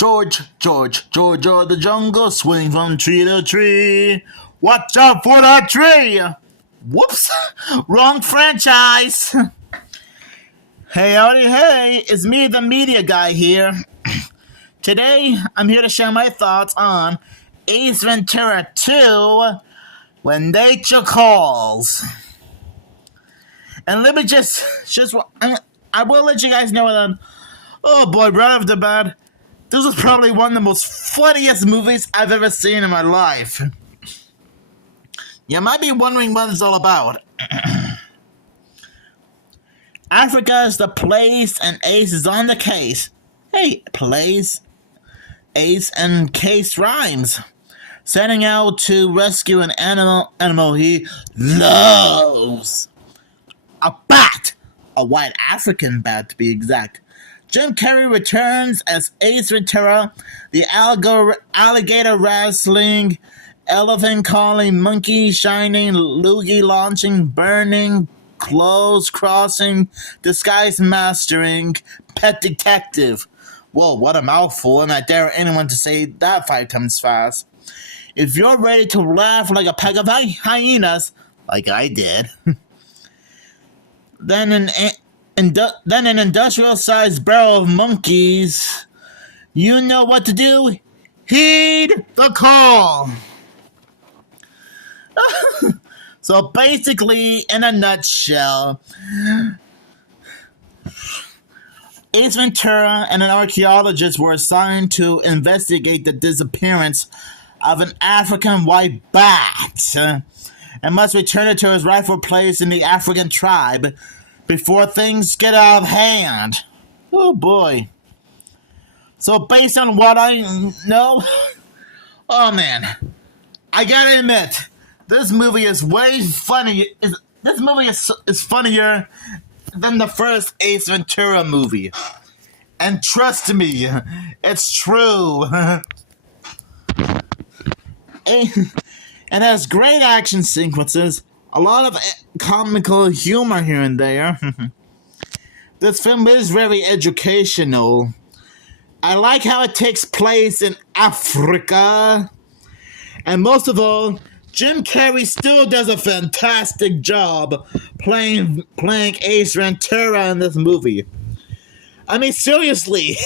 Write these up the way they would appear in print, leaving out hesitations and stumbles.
George of the jungle, swing from tree to tree. Watch out for the tree! Whoops! Wrong franchise! Hey, howdy, hey! It's me, the media guy here. Today, I'm here to share my thoughts on Ace Ventura 2, When Nature Calls. And let me I will let you guys know that, oh boy, right off the bat, this is probably one of the most funniest movies I've ever seen in my life. You might be wondering what it's all about. Africa is the place and Ace is on the case. Hey, place, Ace, and case rhymes. Setting out to rescue an animal he loves. A bat! A white African bat, to be exact. Jim Carrey returns as Ace Ventura, the alligator wrestling, elephant calling, monkey shining, loogie launching, burning, clothes crossing, disguise mastering, pet detective. Whoa, what a mouthful, and I dare anyone to say that 5 times fast. If you're ready to laugh like a pack of hyenas, like I did, then an industrial-sized barrel of monkeys, you know what to do. Heed the call. So basically, in a nutshell, Ace Ventura and an archaeologist were assigned to investigate the disappearance of an African white bat and must return it to his rightful place in the African tribe before things get out of hand. Oh boy. So based on what I know, oh man, I gotta admit, this movie is way funny. This movie is funnier than the first Ace Ventura movie. And trust me, it's true. And has great action sequences, a lot of comical humor here and there. This film is very educational. I like how it takes place in Africa. And most of all, Jim Carrey still does a fantastic job playing Ace Ventura in this movie. I mean, seriously,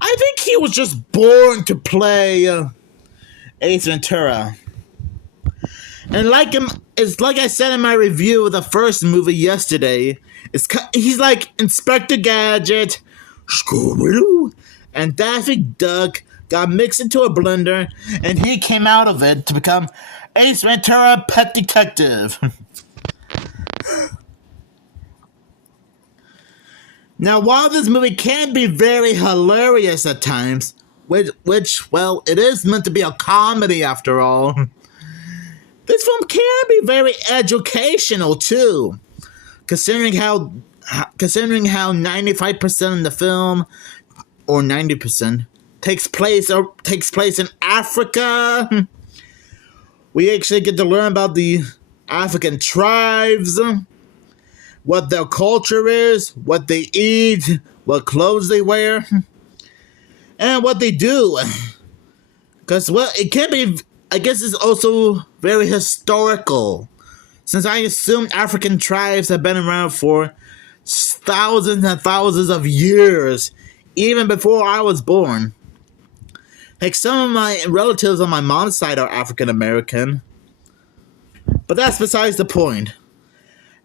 I think he was just born to play Ace Ventura. And like I said in my review of the first movie yesterday, he's like Inspector Gadget, Scooby-Doo, and Daffy Duck got mixed into a blender, and he came out of it to become Ace Ventura, Pet Detective. Now, while this movie can be very hilarious at times, which, well, it is meant to be a comedy after all, this film can be very educational too, considering how 95% of the film, or 90%, takes place in Africa. We actually get to learn about the African tribes, what their culture is, what they eat, what clothes they wear, and what they do. Because, well, it can be, I guess it's also very historical, since I assume African tribes have been around for thousands and thousands of years, even before I was born. Like, some of my relatives on my mom's side are African American, but that's besides the point.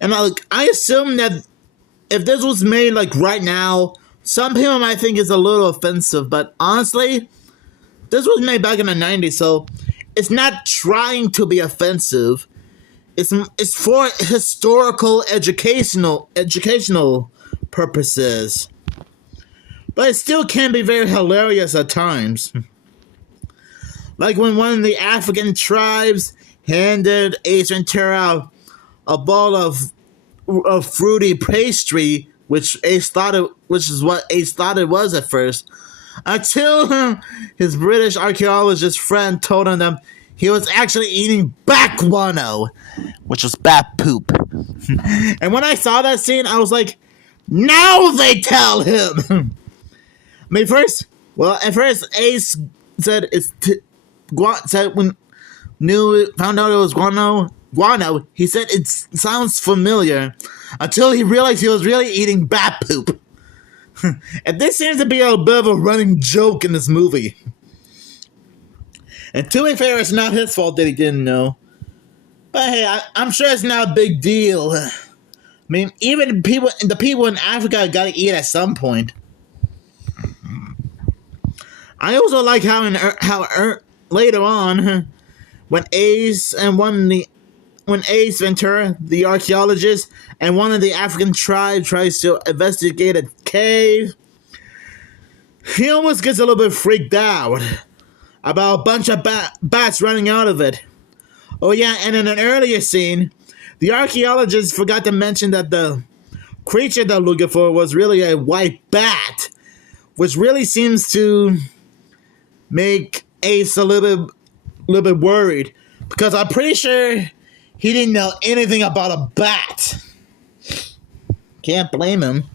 And I assume that if this was made like right now, some people might think it's a little offensive, but honestly, this was made back in the 90s, so it's not trying to be offensive. It's for historical educational purposes. But it still can be very hilarious at times. Like when one of the African tribes handed Ace Ventura a ball of fruity pastry, which is what Ace thought it was at first, until his British archaeologist friend told him that he was actually eating bat guano, which was bat poop. And when I saw that scene, I was like, now they tell him. I mean, first, Well, at first Ace said said when found out it was guano. He said it sounds familiar, until he realized he was really eating bat poop. And this seems to be a bit of a running joke in this movie. And to be fair, it's not his fault that he didn't know. But hey, I'm sure it's not a big deal. I mean, even the people in Africa gotta eat at some point. I also like how later on, when Ace Ventura, the archaeologist, and one of the African tribe tries to investigate a cave, he almost gets a little bit freaked out about a bunch of bats running out of it. Oh yeah, and in an earlier scene, the archaeologist forgot to mention that the creature they're looking for was really a white bat, which really seems to make Ace a little bit worried, because I'm pretty sure he didn't know anything about a bat. Can't blame him.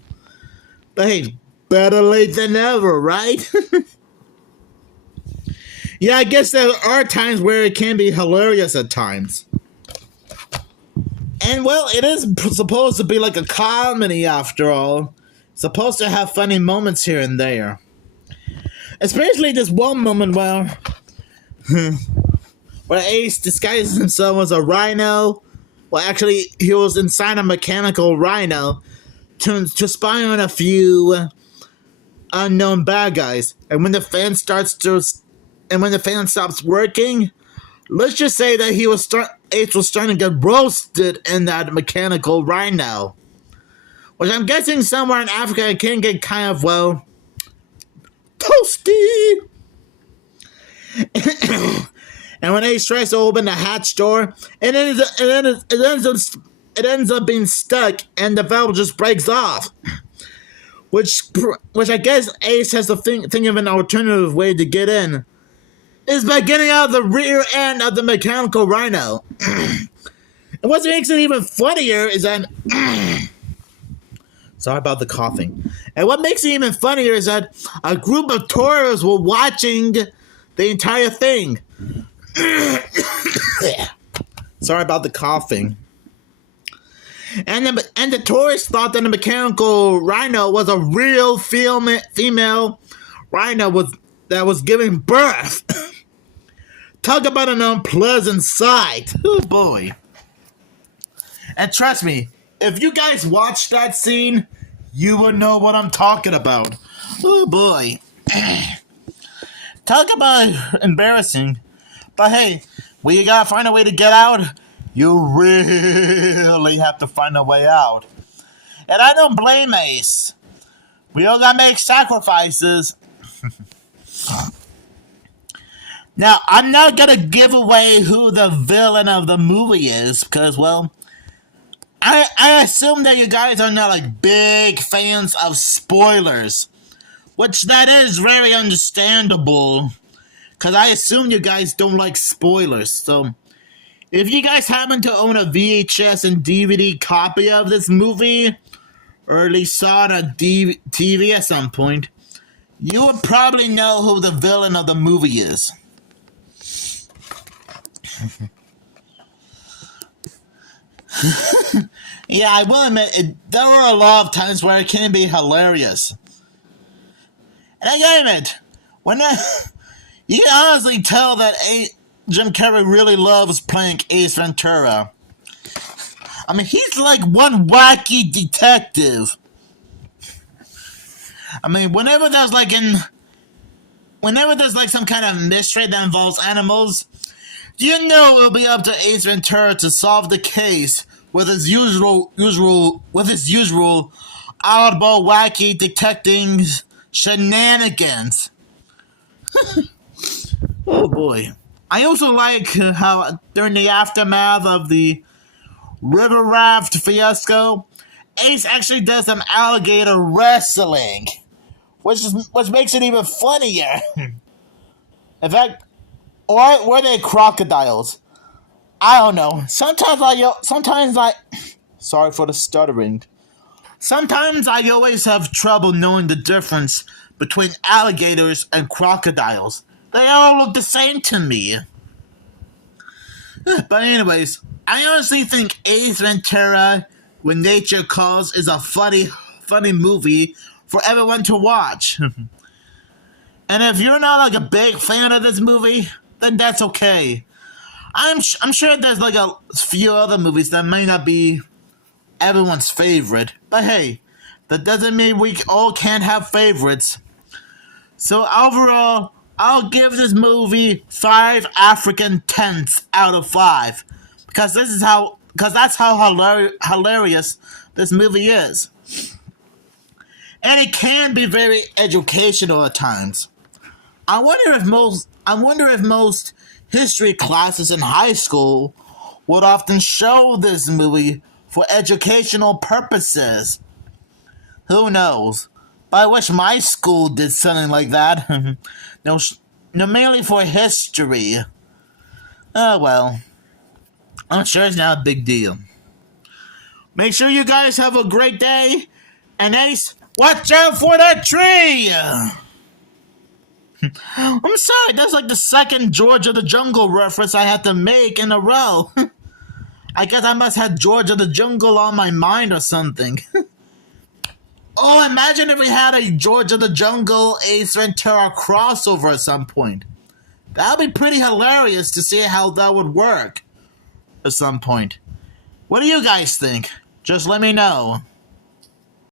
But hey, better late than never, right? Yeah, I guess there are times where it can be hilarious at times. And well, it is supposed to be like a comedy after all. It's supposed to have funny moments here and there. Especially this one moment where Ace disguises himself as a rhino. Well, actually, he was inside a mechanical rhino to spy on a few unknown bad guys. And when the fan stops working, let's just say that Ace was starting to get roasted in that mechanical rhino. Which I'm guessing somewhere in Africa it can get kind of, well, toasty. And when Ace tries to open the hatch door, it ends up being stuck, and the valve just breaks off. Which I guess Ace has to think of an alternative way to get in. Is by getting out of the rear end of the mechanical rhino. And what makes it even funnier is that sorry about the coughing. And what makes it even funnier is that a group of tourists were watching the entire thing. Sorry about the coughing. And the tourists thought that the mechanical rhino was a real female rhino that was giving birth. Talk about an unpleasant sight. Oh boy. And trust me, if you guys watch that scene, you will know what I'm talking about. Oh boy. Talk about embarrassing. But hey, we gotta find a way to get out. You really have to find a way out. And I don't blame Ace. We all gotta make sacrifices. Now, I'm not gonna give away who the villain of the movie is, because, well, I assume that you guys are not, like, big fans of spoilers. Which, that is very understandable, because I assume you guys don't like spoilers. So, if you guys happen to own a VHS and DVD copy of this movie, or at least saw it on TV at some point, you would probably know who the villain of the movie is. Yeah, I will admit, there were a lot of times where it can be hilarious. And I gotta admit, you can honestly tell that Jim Carrey really loves playing Ace Ventura. I mean, he's like one wacky detective. I mean, whenever there's like some kind of mystery that involves animals, you know it'll be up to Ace Ventura to solve the case with his usual oddball, wacky detecting shenanigans. Oh boy. I also like how during the aftermath of the river raft fiasco, Ace actually does some alligator wrestling, which makes it even funnier. In fact, or were they crocodiles? I don't know. Sometimes I sorry for the stuttering. Sometimes I always have trouble knowing the difference between alligators and crocodiles. They all look the same to me. But anyways, I honestly think Ace Ventura, When Nature Calls is a funny movie for everyone to watch. And if you're not like a big fan of this movie, then that's okay. I'm sure there's like a few other movies that may not be everyone's favorite, but hey, that doesn't mean we all can't have favorites. So overall, I'll give this movie 5 African tenths out of 5 because that's how hilarious this movie is, and it can be very educational at times. I wonder if most history classes in high school would often show this movie for educational purposes. Who knows? But I wish my school did something like that. no, mainly for history. Oh well. I'm sure it's not a big deal. Make sure you guys have a great day. And Ace, watch out for that tree! I'm sorry, that's like the second George of the Jungle reference I had to make in a row. I guess I must have George of the Jungle on my mind or something. Oh, imagine if we had a George of the Jungle Ace Ventura crossover at some point. That would be pretty hilarious to see how that would work at some point. What do you guys think? Just let me know.